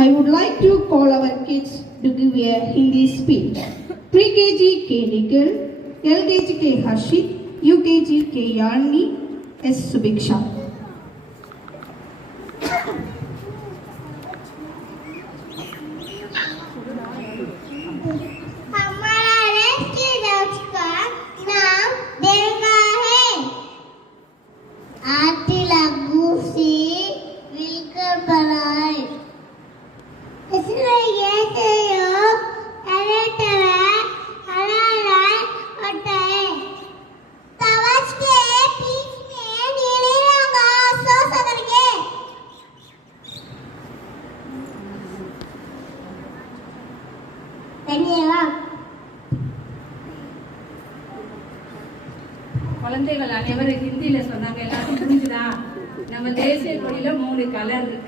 I would like to call our kids to give a Hindi speech. Pre-KG K. Nikhil, LKG K. Harshit, UKG K. Yarni, S. Subiksha. குழந்தைகள் அனைவரும் ஹிந்தியில சொன்னாங்க. எல்லாரும் புரிஞ்சுதா? நம்ம தேசிய கொடியில 3 கலர் இருக்கு.